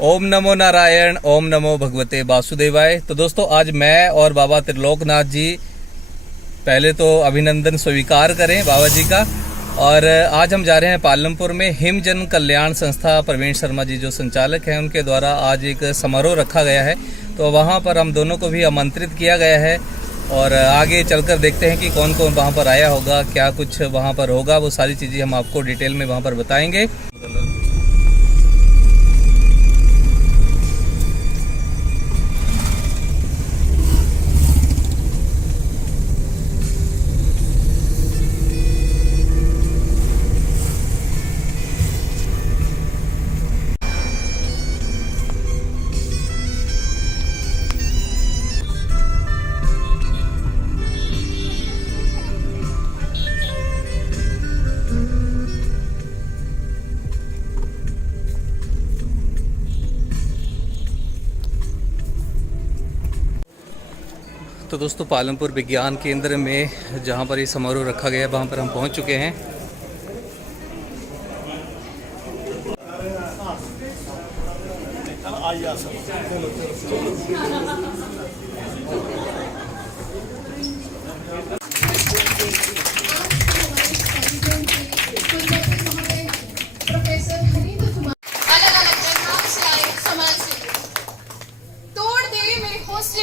ओम नमो नारायण, ओम नमो भगवते वासुदेवाय। तो दोस्तों, आज मैं और बाबा त्रिलोकनाथ जी पहले तो अभिनंदन स्वीकार करें बाबा जी का। और आज हम जा रहे हैं पालमपुर में। हिम जन कल्याण संस्था प्रवीण शर्मा जी जो संचालक हैं, उनके द्वारा आज एक समारोह रखा गया है। तो वहाँ पर हम दोनों को भी आमंत्रित किया गया है और आगे चलकर देखते हैं कि कौन कौन वहाँ पर आया होगा, क्या कुछ वहाँ पर होगा। वो सारी चीज़ें हम आपको डिटेल में वहाँ पर बताएंगे। तो दोस्तों, पालमपुर विज्ञान केंद्र में जहाँ पर ये समारोह रखा गया है, वहाँ पर हम पहुँच चुके हैं।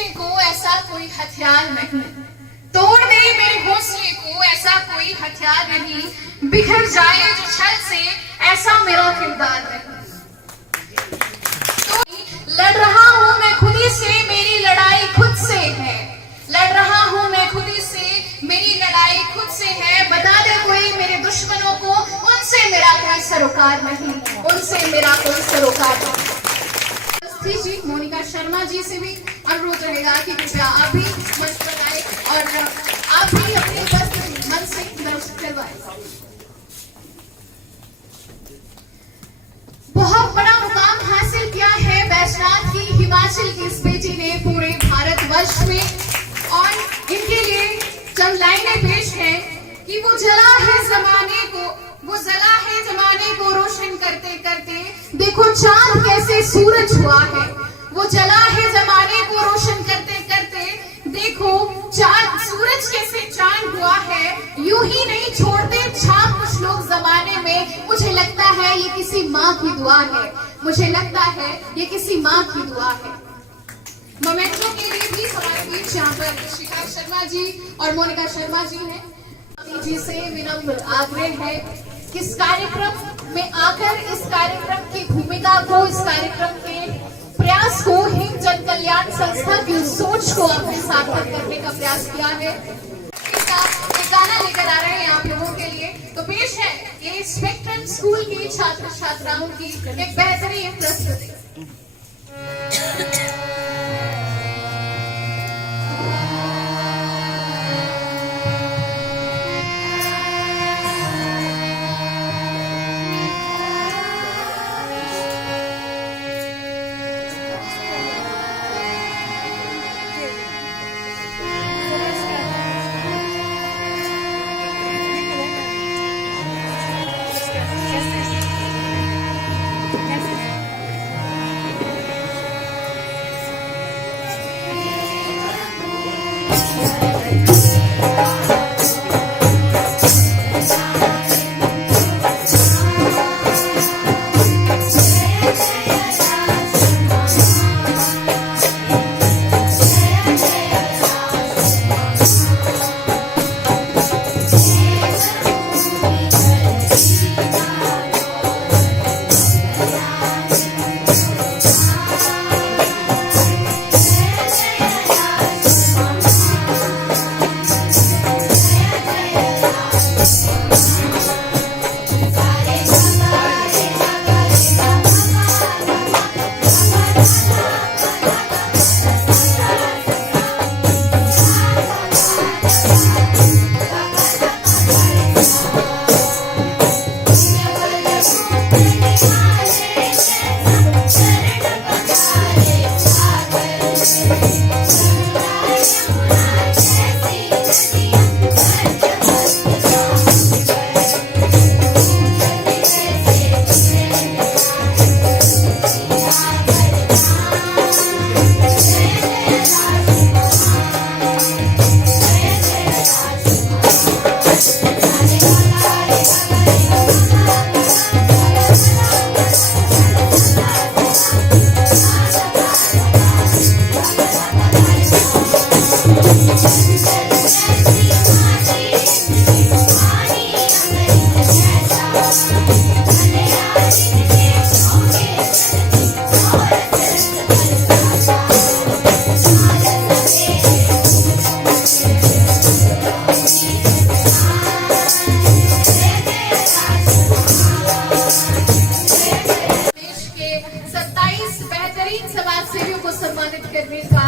को ऐसा कोई हथियार नहीं, तोड़ दे मेरे हौसले को ऐसा कोई हथियार नहीं, बिखर जाए जो छल से ऐसा मेरा किरदार नहीं। तो लड़ रहा हूँ मैं खुदी से, मेरी लड़ाई खुद से है। लड़ रहा हूँ मैं खुदी से, मेरी लड़ाई खुद से है। बता दे कोई मेरे दुश्मनों को, उनसे मेरा कोई सरोकार नहीं, उनसे मेरा कोई सरोकार नहीं। जी मोनिका शर्मा जी से भी अनुरोध रहेगा कि कृपया आप भी मंच पर आए और आप भी अपने मन से दर्शन करवाएं। बहुत बड़ा मुकाम हासिल किया है वैष्णव की हिमाचल की इस बेटी ने पूरे भारतवर्ष में। और इनके लिए जब लाइनें पेश हैं कि वो जला है जमाने को, वो जला है जमाने को रोशन करते करते, देखो चांद कैसे सूरज हुआ है। वो जला है जमाने को रोशन करते करते, देखो चांद सूरज कैसे चांद हुआ है। यूं ही नहीं छोड़ते छाप कुछ लोग जमाने में। मुझे लगता है ये किसी माँ की दुआ है, मुझे लगता है ये किसी माँ की दुआ है। मोमेंटो के लिए भी हमारे बीच यहाँ पर शिखा शर्मा जी और मोनिका शर्मा जी हैं। जी से विनम्र आग्रह है कि इस कार्यक्रम में आकर इस कार्यक्रम की भूमिका को, इस कार्यक्रम के प्रयास को, हिम जन कल्याण संस्था की सोच को अपने सार्थक करने का प्रयास किया है। एक गाना लेकर आ रहे हैं आप लोगों के लिए। तो पेश है ये स्पेक्ट्रम स्कूल की छात्र छात्राओं की एक बेहतरीन प्रस्तुति। बेहतरीन समाज सेवियों को सम्मानित करने का,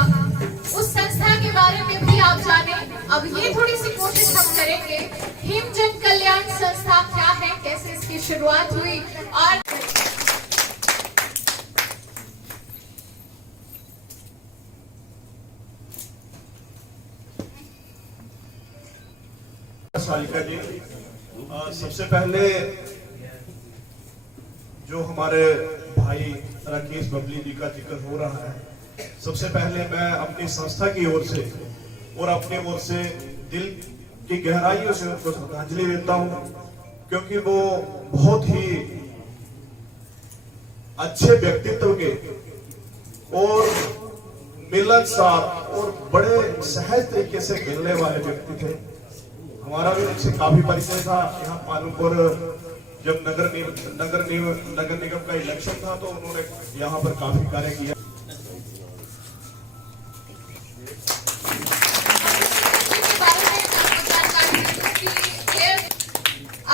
उस संस्था के बारे में भी आप जाने। अब ये थोड़ी सी कोशिश हम करेंगे, हिम जन कल्याण संस्था क्या है, कैसे इसकी शुरुआत हुई और सालिका जी, सबसे पहले जो हमारे भाई राकेश बबली जी का जिक्र हो रहा है, सबसे पहले मैं अपनी संस्था की ओर से और अपनी ओर से दिल की गहराइयों से उनको श्रद्धांजलि देता हूं, क्योंकि वो बहुत ही अच्छे व्यक्तित्व के और मिलनसार और बड़े सहज तरीके से मिलने वाले व्यक्ति थे। हमारा भी उनसे काफी परिचय था। यहाँ पालमपुर जब नगर निगम का इलेक्शन था तो उन्होंने यहाँ पर काफी कार्य किया।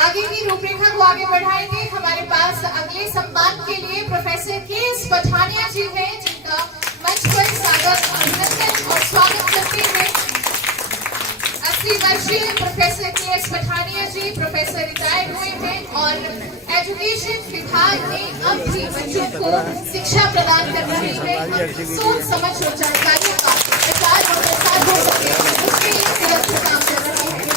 आगे की रूपरेखा को आगे बढ़ाएंगे। हमारे पास अगले सम्मान के लिए प्रोफेसर के.एस. पठानिया जी हैं, जिनका मंच पर स्वागत, अभिनंदन और स्वागत करते हुए 80 वर्षीय प्रोफेसर के.एस. पठानिया जी प्रोफेसर रिटायर्ड हुए हैं और एजुकेशन विभाग में अब भी बच्चों को शिक्षा प्रदान कर रहे हैं। सोच समझ और जानकारियों का प्रचार और प्रसार हो सके, उसके लिए निरंतर काम कर रहे हैं।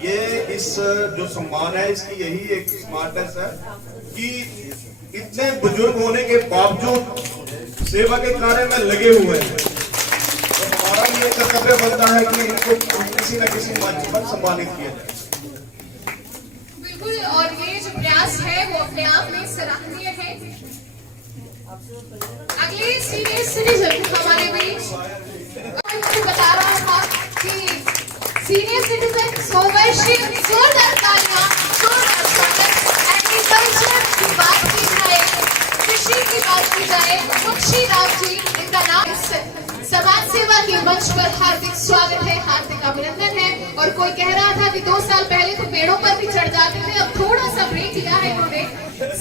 ये इस जो सम्मान है, इसकी यही एक स्मार्टनेस है कि इतने बुजुर्ग होने के बावजूद सेवा के कार्य में लगे हुए हैं। तो हमारा ये कर्तव्य बनता है कि इनको किसी न किसी मंच पर सम्मानित किया जाए। बिल्कुल, और ये जो प्रयास है वो अपने आप में सराहनीय है। अगले सीनियर सिटीजन हमारे बीच मुझे बता रहा था कि सीनियर सिटीजन 100 वर्षीय, जोरदार तालियां, जोरदार स्वागत। एग्रीकल्चर की बात की जाए, कृषि की बात की जाए, मुंशी राव जी, इनका नाम समाज सेवा के मंच पर हार्दिक स्वागत है, हार्दिक अभिनंदन है। और कोई कह रहा था कि 2 साल पहले तो पेड़ों पर भी चढ़ जाते थे, अब थोड़ा सा ब्रेक लिया है इन्होंने,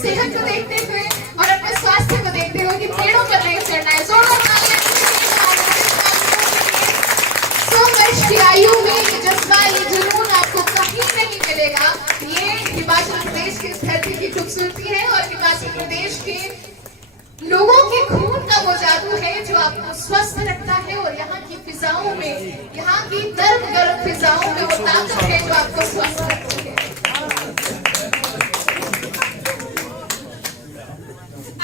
सेहत को देखते हुए और अपने स्वास्थ्य को देखते हुए कि पेड़ों पर नहीं चढ़ना है। जोरदार तालियां। 100 वर्ष की आयु में ये जज्बा, ये जुनून आपको कहीं नहीं मिलेगा। ये हिमाचल प्रदेश की धरती की खूबसूरती है और हिमाचल प्रदेश के लोगों के खून का वो जादू है जो आपको स्वस्थ रखता है और यहाँ की फिजाओं में, यहाँ की गर्म गर्म फिजाओं में वो ताकत है जो आपको स्वस्थ रखती है।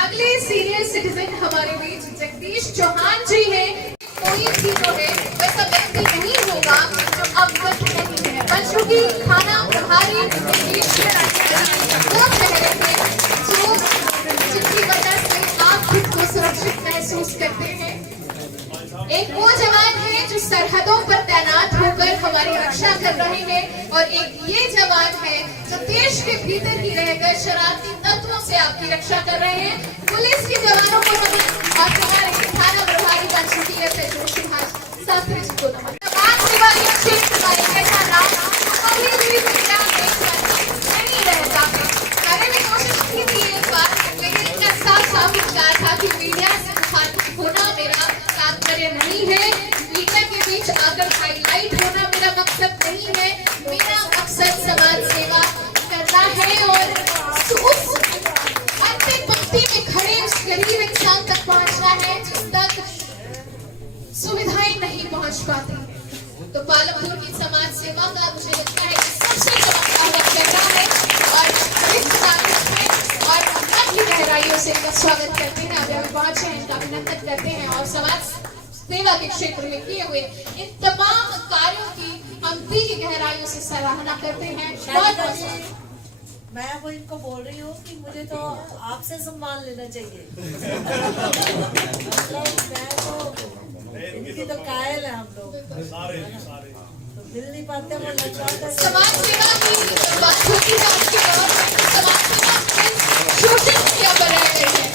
अगले सीनियर सिटीजन हमारे बीच जगदीश चौहान जी हैं। कोई भी जो है वैसा व्यक्ति नहीं होगा जो अवगत नहीं है। बच्चों की खाना प्रभारी वो चेहरे थे जो जिनकी वजह से आप खुद को सुरक्षित महसूस करते हैं। एक वो जवान है जो सरहदों पर तैनात होकर हमारी रक्षा कर रहे हैं और एक ये जवान है जो देश के भीतर ही रहकर शरारती तत्वों से आपकी रक्षा कर रहे हैं। पुलिस के जवानों को नमन और हमारे थाना प्रभारी बन चुकी है जोशी शास्त्री जी को नमन। समाज सेवा के क्षेत्र में ऐसा नाम कभी भी दुनिया में नहीं रहता है। मैंने भी कोशिश की थी एक बार, लेकिन इनका साफ साफ कहा था कि मीडिया से मुखातिब होना मेरा तात्पर्य नहीं है, मीडिया के बीच आकर हाईलाइट होना मेरा मकसद नहीं है। मेरा मकसद समाज सेवा करना है और उस अंतिम पंक्ति में खड़े उस गरीब इंसान तक पहुंचना है जिस तक सुविधाएं नहीं पहुंच पाती। तो पालमपुर की समाज सेवा का मुझे लगता है कि सबसे चमकदार चेहरा है और रिक्त नागरिक है और मन की गहराइयों से इनका स्वागत करते हैं। अब यहाँ पहुंचे हैं, इनका अभिनंदन करते हैं और समाज सेवा के क्षेत्र में किए हुए इन तमाम कार्यों की हम दिल की गहराइयों से सराहना करते हैं। बहुत मैं वो इनको बोल रही हूँ कि मुझे तो आपसे सम्मान लेना चाहिए। मतलब मैं तो इनकी तो कायल है हम लोग, तो मिल नहीं पाते वो लगता। समाज सेवा की बात होती है उसके दौर में समाज सेवा में शोषण क्या बनाए गए हैं।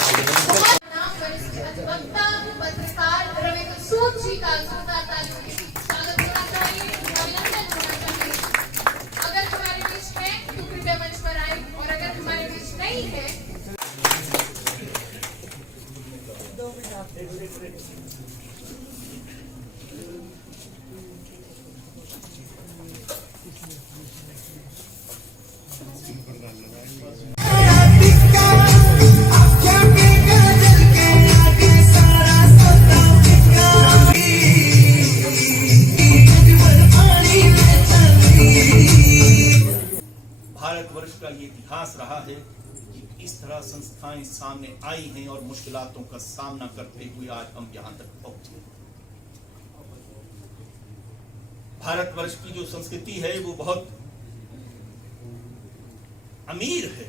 बहुत नाम वरिष्ठ अधिवक्ता पत्रकार रविंद्र सूद जी का जोरदार तालियों के स्वागत होना चाहिए, अभिनंदन होना चाहिए। अगर हमारे बीच में तो कृपया मंच पर आए। भारतवर्ष का ये इतिहास रहा है कि इस तरह संस्थाएं सामने आई हैं और मुश्किलातों का सामना करते हुए आज हम यहां तक पहुंचे। भारतवर्ष की जो संस्कृति है वो बहुत अमीर है।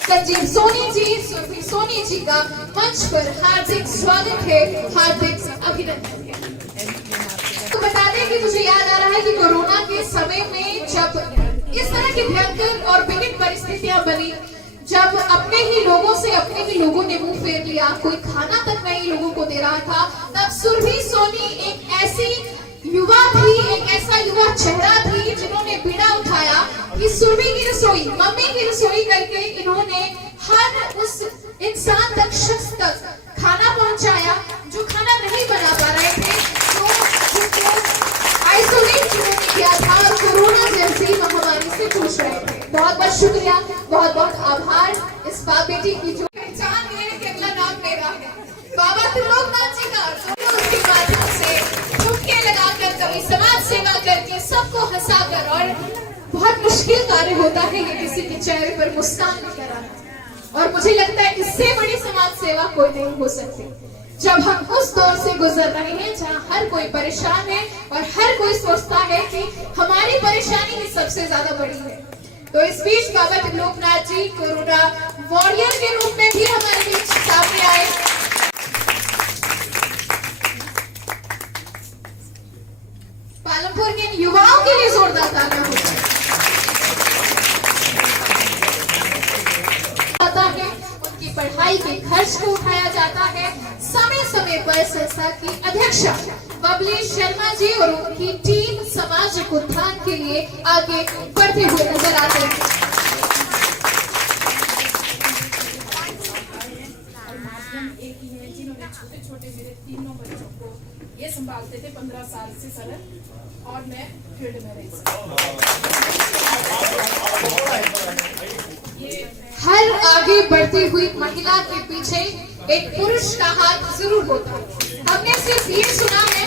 संजीव सोनी जी, सुरभि सोनी जी का मंच पर हार्दिक स्वागत है, हार्दिक अभिनंदन है। तो बता दें कि मुझे याद आ रहा है कि कोरोना के समय में जब इस तरह की भयंकर और विकट परिस्थितियां बनी, जब अपने ही लोगों ने मुंह फेर लिया, कोई खाना तक नहीं लोगों को दे रहा था, तब सुरभि सोनी एक ऐसी युवा थी, एक ऐसा युवा चेहरा थी जिन्होंने बीड़ा उठाया कि सुरभि की रसोई, मम्मी की रसोई करके इन्होंने हर उस इंसान तक, शख्स तक खाना पहुंचाया जो खाना नहीं बना पा रहे थे, जिनको आइसोलेट जिन्होंने किया था और कोरोना जैसी महामारी से जूझ रहे थे। बहुत बहुत शुक्रिया, बहुत बहुत आभार इस बाप बेटी की जो पहचान मेरे के अगला नाम मेरा है बाबा त्रिलोकनाथ जी का। उसके माध्यम से ठुमके लगाकर, कभी समाज सेवा करके, सबको हंसाकर, और बहुत मुश्किल कार्य होता है ये किसी के चेहरे पर मुस्कान लेकर आना, और मुझे लगता है इससे बड़ी समाज सेवा कोई नहीं हो सकती। जब हम उस दौर से गुजर रहे हैं जहां हर कोई परेशान है और हर कोई सोचता है कि हमारी परेशानी ही सबसे ज्यादा बड़ी है, तो इस बीच बाबा त्रिलोकनाथ जी कोरोना वॉरियर के रूप में भी हमारे बीच सामने आए। पालमपुर के इन युवाओं के लिए जोरदार तालियां हो जाए। उनकी पढ़ाई के खर्च को उठाया जाता है। समय समय पर संस्था की अध्यक्षा बबली शर्मा जी और उनकी टीम सामाजिक उत्थान के लिए आगे बढ़ते हुए नजर आते हैं। एक ही है जिन्होंने छोटे छोटे मेरे तीनों बच्चों को ये संभालते थे 15 साल से सर, और मैं फील्ड में रही। हर आगे बढ़ती हुई महिला के पीछे एक पुरुष का हाथ जरूर होता है। हमने सिर्फ ये सुना है,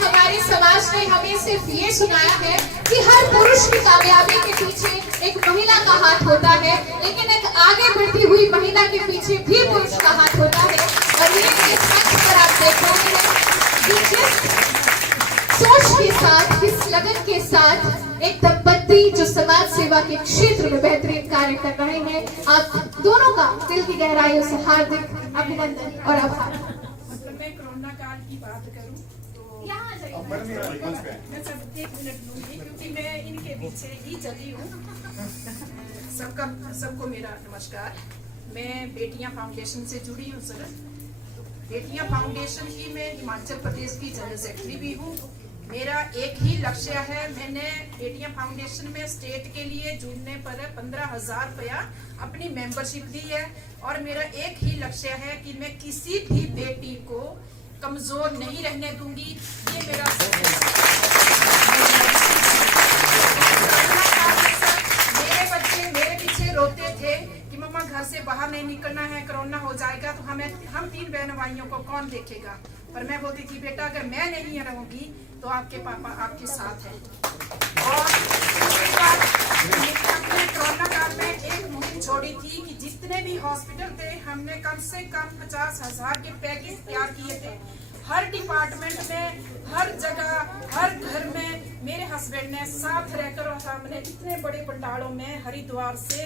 हमारे समाज ने हमें सिर्फ ये सुनाया है कि हर पुरुष की कामयाबी के पीछे एक महिला का हाथ होता है, लेकिन एक आगे बढ़ती हुई महिला के पीछे भी पुरुष का हाथ होता है। और ये इस मंच पर आप देख रहे हैं कि जिस सोच के साथ, किस लगन के साथ एक दंपत्ति जो समाज सेवा के क्षेत्र में बेहतरीन कार्य कर रहे हैं, आप दोनों का दिल की गहराइयों से हार्दिक अभिनंदन और आभार। मतलब मैं कोरोना काल की बात करूं तो यहाँ जाइए। मैं सब 1 मिनट लूंगी क्योंकि मैं इनके पीछे ही चली हूँ। सबको मेरा नमस्कार। मैं बेटियां फाउंडेशन से जुड़ी हूँ सर। बेटियां फाउंडेशन की मैं हिमाचल प्रदेश की जनरल सेक्रेटरी भी हूँ। मेरा एक ही लक्ष्य है, मैंने बेटियां फाउंडेशन में स्टेट के लिए जुड़ने पर 15,000 रुपया अपनी मेंबरशिप दी है, और मेरा एक ही लक्ष्य है कि मैं किसी भी बेटी को कमजोर नहीं रहने दूंगी। ये मेरा मेरे बच्चे मेरे पीछे रोते थे कि मम्मा घर से बाहर नहीं निकलना है, कोरोना हो जाएगा तो हम 3 बहन भाइयों को कौन देखेगा। पर मैं बोलती थी बेटा अगर मैं नहीं रहूंगी तो आपके पापा आपके साथ हैं। और उसके बाद अपने कोरोना काल में एक मुहिम छोड़ी थी कि जितने भी हॉस्पिटल थे हमने कम से कम 50,000 के पैकेज तैयार किए थे। हर डिपार्टमेंट में, हर जगह, हर घर में मेरे हस्बैंड ने साथ रहकर, और हमने इतने बड़े पंडालों में हरिद्वार से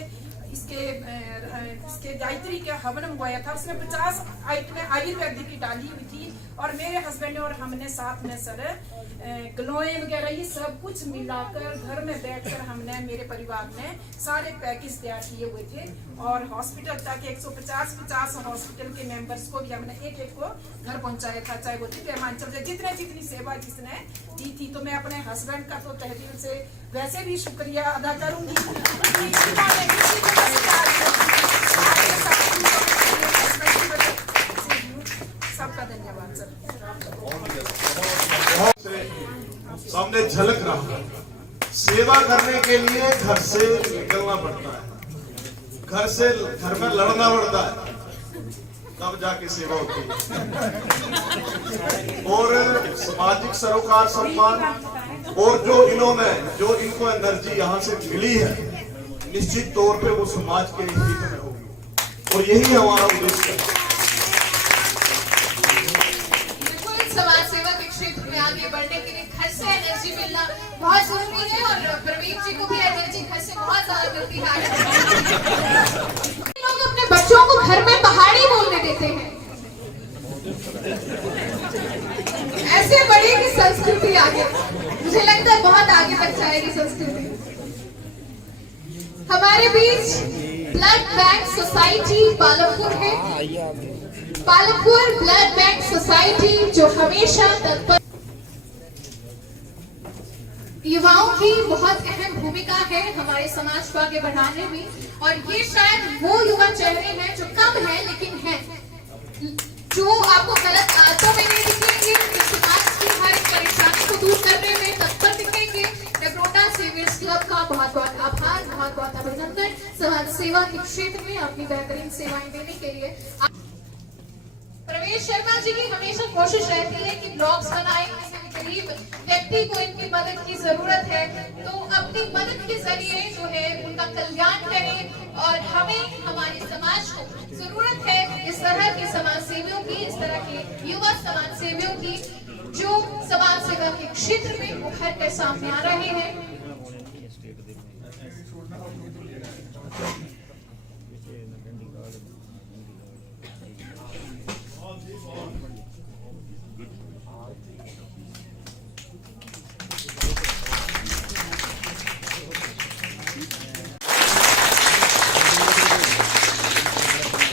इसके गायत्री का हवन मंगवाया था। उसमें 50 आइटमें आयुर्वेदिक की डाली हुई थी, और मेरे हस्बैंड और हमने साथ में सर ग्लोएं वगैरह ये सब कुछ मिलाकर घर में बैठकर हमने, मेरे परिवार ने सारे पैकेज तैयार किए हुए थे। और हॉस्पिटल तक 150 हॉस्पिटल के मेंबर्स को भी हमने एक को घर पहुंचाया था, चाहे वो हिमाचल से जितनी सेवा जिसने दी थी। तो मैं अपने हस्बैंड का तो तहे दिल से वैसे भी शुक्रिया अदा करूंगी। सबका धन्यवाद सर। सामने झलक रहा है, सेवा करने के लिए घर से निकलना पड़ता है, घर में लड़ना पड़ता है, तब जाके सेवा होती है। और सामाजिक सरोकार सम्मान और जो इनको एनर्जी यहाँ से मिली है, निश्चित तौर पे वो समाज के हित में होगी और यही हमारा उद्देश्य है। समाज सेवा के क्षेत्र में आगे बढ़ने के लिए घर से एनर्जी मिलना बहुत जरूरी है और प्रवीण जी को भी एनर्जी घर से बहुत ज्यादा मिलती है। लोग अपने बच्चों को घर में पहाड़ी बोलने देते हैं, ऐसे बढ़ेगी संस्कृति आगे। मुझे लगता है बहुत आगे तक जाएगी संस्कृति। हमारे बीच ब्लड बैंक सोसाइटी पालमपुर है। पालमपुर ब्लड बैंक सोसाइटी जो हमेशा तत्पर, युवाओं की बहुत अहम भूमिका है हमारे समाज को आगे बढ़ाने में, और ये शायद वो युवा चेहरे हैं जो कम है लेकिन हैं, जो आपको गलत आदतों में नहीं दिखेंगे, जो समाज की हर एक परेशानी को दूर करने में तत्पर दिखेंगे। नगरोटा सेवियर्स क्लब का बहुत बहुत आभार, बहुत बहुत अभिनंदन समाज सेवा के क्षेत्र में अपनी बेहतरीन सेवाएं देने के लिए। प्रवेश शर्मा जी की हमेशा कोशिश रहती है कि ब्लॉग्स बनाएं, किसी गरीब व्यक्ति को इनकी मदद की जरूरत है तो अपनी मदद के जरिए जो है उनका कल्याण करें, और हमें हमारे समाज को जरूरत है इस तरह के समाज सेवियों की, इस तरह के युवा समाज सेवियों की जो समाज सेवा के क्षेत्र में उभर कर सामने आ रहे हैं।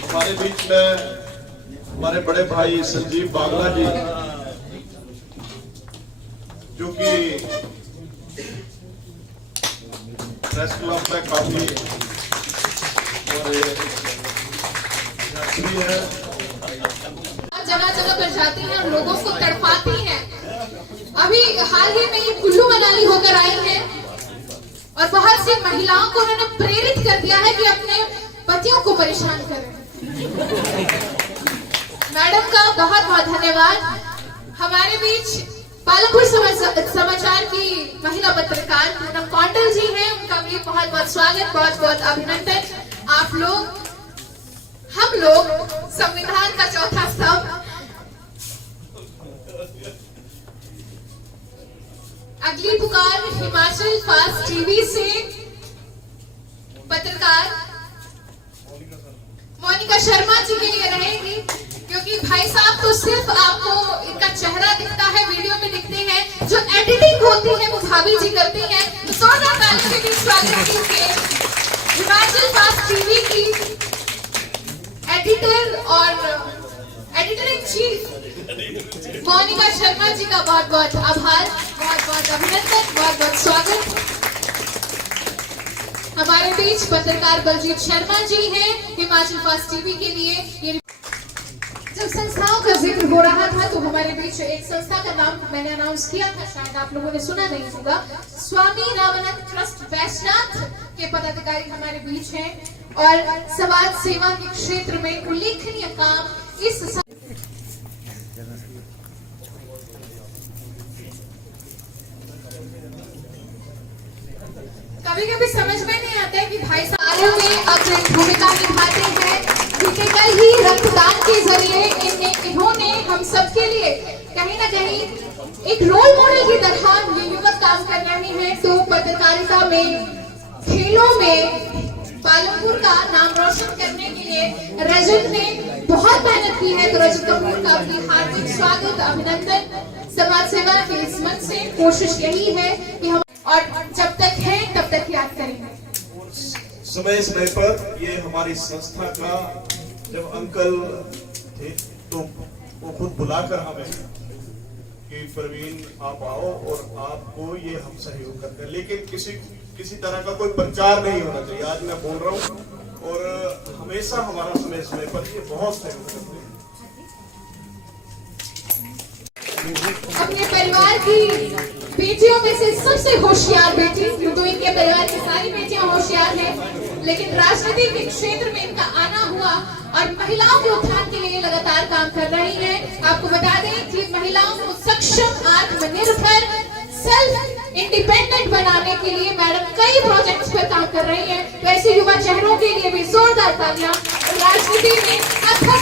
हमारे बीच में हमारे बड़े भाई संजीव बांगला जी, जो कि प्रेस क्लब में काफी और है, जगह जगह पर जाती हैं और लोगों को तड़पाती हैं। अभी हाल ही में ये कुल्लू मनाली होकर आई हैं और बहुत सी महिलाओं को उन्होंने प्रेरित कर दिया है कि अपने पतियों को परेशान करें। मैडम का बहुत बहुत धन्यवाद। हमारे बीच पालमपुर समाचार की महिला पत्रकार पूनम कौंडल जी हैं, उनका भी बहुत बहुत स्वागत, बहुत बहुत अभिनंदन। आप लोग, हम लोग संविधान का चौथा स्तंभ। अगली पुकार हिमाचल फास्ट टीवी से पत्रकार मोनिका शर्मा जी के लिए रहेगी, क्योंकि भाई साहब तो सिर्फ आपको इनका चेहरा दिखता है, वीडियो में दिखते हैं, जो एडिटिंग होती है वो भाभी जी करती हैं। तो जोरदार ताली के बीच स्वागत कीजिए हिमाचल फास्ट टीवी की एडिटर और editor in chief Monika Sharma ji का बहुत बहुत आभार, बहुत बहुत अभिनंदन, बहुत बहुत स्वागत। हमारे बीच पत्रकार बलजीत शर्मा जी हैं हिमाचल फास्ट टीवी के लिए। जब संस्थाओं का जिक्र हो रहा था तो हमारे बीच एक संस्था का नाम मैंने अनाउंस किया था, शायद आप लोगों ने सुना नहीं होगा। स्वामी रामानंद ट्रस्ट वैष्णव के पदाधिकारी हमारे बीच हैं और समाज सेवा के क्षेत्र में उल्लेखनीय काम इस कभी कभी समझ में नहीं आता है कि भाई साहब में अपनी भूमिका निभाते हैं। क्योंकि कल ही रक्तदान के जरिए इन्होंने हम सबके लिए कहीं ना कहीं एक रोल मॉडल की तरह ये युवक काम कर रहे हैं। तो पत्रकारिता में, खेलों में पालमपुर का नाम रोशन करने के लिए रजत ने बहुत मेहनत की है। तो रजत कपूर का भी हार्दिक स्वागत, अभिनंदन। समाज सेवा के इस मन से कोशिश यही है कि हम और जब तक है तब तक याद करेंगे। समय समय पर ये हमारी संस्था का जब अंकल थे तो वो खुद बुलाकर हमें कि प्रवीण आप आओ और आपको ये हम सहयोग करते हैं, लेकिन किसी तरह का कोई प्रचार नहीं होना चाहिए। आज मैं बोल रहा हूँ और हमेशा हमारा समय समय पर ये बहुत सहयोग करते हैं। अपने परिवार की बेटियों में से सबसे होशियार बेटी, तो इनके परिवार की सारी बेटियां होशियार हैं, लेकिन राजनीति के क्षेत्र में इनका आना हुआ और महिलाओं के उत्थान के लिए लगातार काम कर रही हैं। आपको बता दें कि महिलाओं को सक्षम, आत्मनिर्भर, सेल्फ इंडिपेंडेंट बनाने के लिए मैडम कई प्रोजेक्ट्स पर काम कर रही हैं। तो ऐसे युवा चेहरों के लिए भी जोरदार तालियां। राजनीति में अथक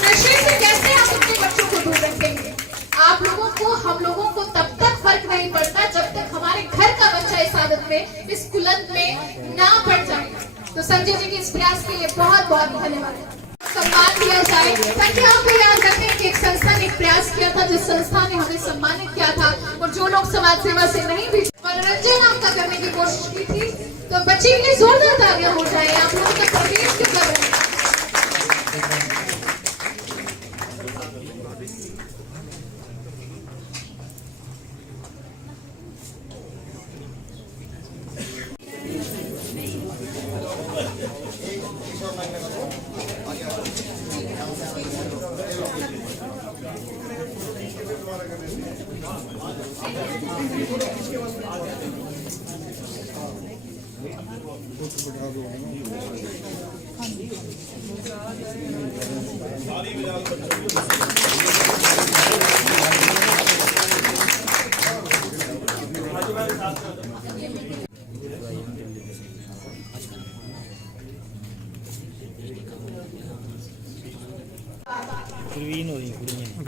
नशे से कैसे हम अपने बच्चों को दूर रखेंगे। आप लोगों को, हम लोगों को तब तक फर्क नहीं पड़ता जब तक हमारे घर का बच्चा इस आदत में, इस कुलत में ना पड़ जाए। तो संजय जी के इस प्रयास के लिए बहुत बहुत धन्यवाद। सम्मान दिया जाए ताकि आप भी याद रखें कि एक संस्था ने एक प्रयास किया था, जिस संस्था ने हमें सम्मानित किया था, और जो लोग समाज सेवा से नहीं भी मनोरंजन आपका करने की कोशिश की थी। तो बच्चे के लिए जोरदार तालियां हो जाए। आप लोगों का प्रवेश क्यों कर रहे हैं?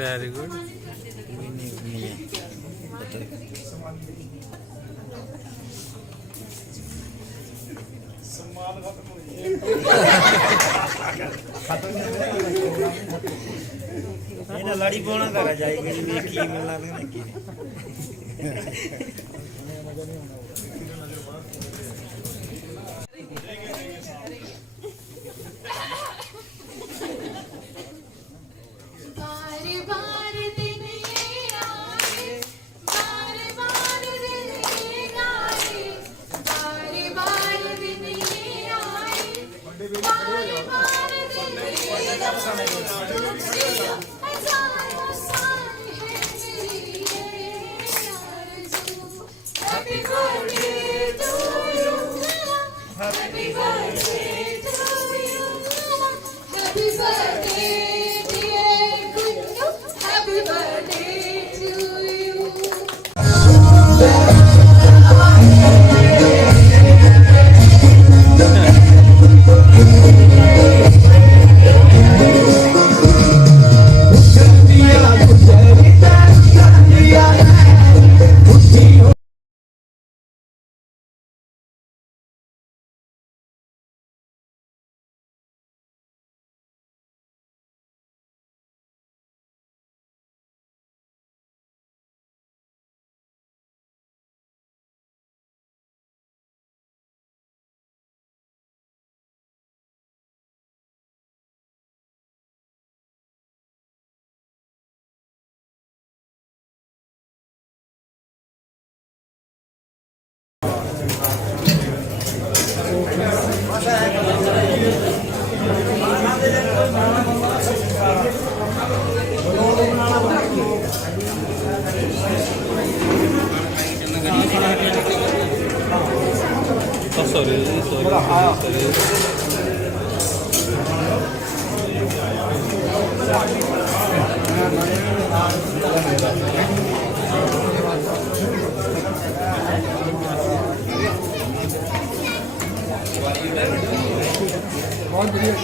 Very good. ये ना लड़ी बोना करा जाएगी जी एक ही मिलना नहीं की बहुत बढ़िया।